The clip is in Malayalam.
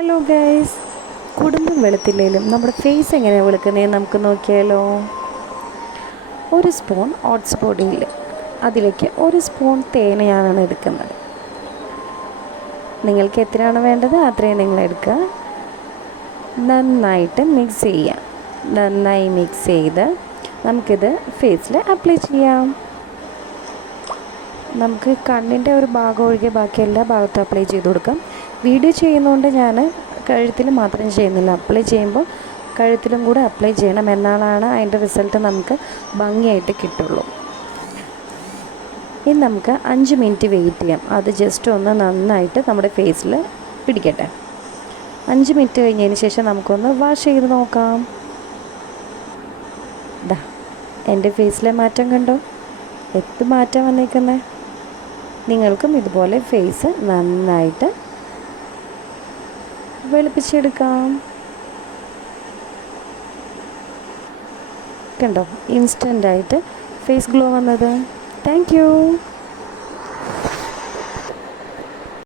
ഹലോ ഗൈസ്, കുടുംബം വെളുത്തില്ലേലും നമ്മുടെ ഫേസ് എങ്ങനെയാണ് വെളുക്കുന്നതെന്ന് നമുക്ക് നോക്കിയാലോ. ഒരു സ്പൂൺ ഓട്സ് പൊടിയിൽ അതിലേക്ക് ഒരു സ്പൂൺ തേനയാണ് എടുക്കുന്നത്. നിങ്ങൾക്ക് എത്രയാണ് വേണ്ടത് അത്രയും നിങ്ങൾ എടുക്കുക. നന്നായിട്ട് മിക്സ് ചെയ്യാം. നന്നായി മിക്സ് ചെയ്ത് നമുക്കിത് ഫേസിൽ അപ്ലൈ ചെയ്യാം. നമുക്ക് കണ്ണിൻ്റെ ഒരു ഭാഗം ഒഴികെ ബാക്കി എല്ലാ ഭാഗത്തും അപ്ലൈ ചെയ്ത് കൊടുക്കാം. വീഡിയോ ചെയ്യുന്നതുകൊണ്ട് ഞാൻ കഴുത്തിൽ മാത്രം ചെയ്യുന്നില്ല. അപ്ലൈ ചെയ്യുമ്പോൾ കഴുത്തിലും കൂടെ അപ്ലൈ ചെയ്യണം, എന്നാലാണ് അതിൻ്റെ റിസൾട്ട് നമുക്ക് ഭംഗിയായിട്ട് കിട്ടുള്ളൂ. ഇനി നമുക്ക് 5 മിനിറ്റ് വെയിറ്റ് ചെയ്യാം. അത് ജസ്റ്റ് ഒന്ന് നന്നായിട്ട് നമ്മുടെ ഫേസിൽ പിടിക്കട്ടെ. 5 മിനിറ്റ് കഴിഞ്ഞതിന് ശേഷം നമുക്കൊന്ന് വാഷ് ചെയ്ത് നോക്കാം. ദാ എൻ്റെ ഫേസിലെ മാറ്റം കണ്ടോ, എന്ത് മാറ്റം വന്നിരിക്കുന്നത്. നിങ്ങൾക്കും ഇതുപോലെ ഫേസ് നന്നായിട്ട് വെളുപ്പിച്ചെടുക്കാം. കണ്ടോ, ഇൻസ്റ്റൻ്റായിട്ട് ഫേസ് ഗ്ലോ വന്നത്. Thank you.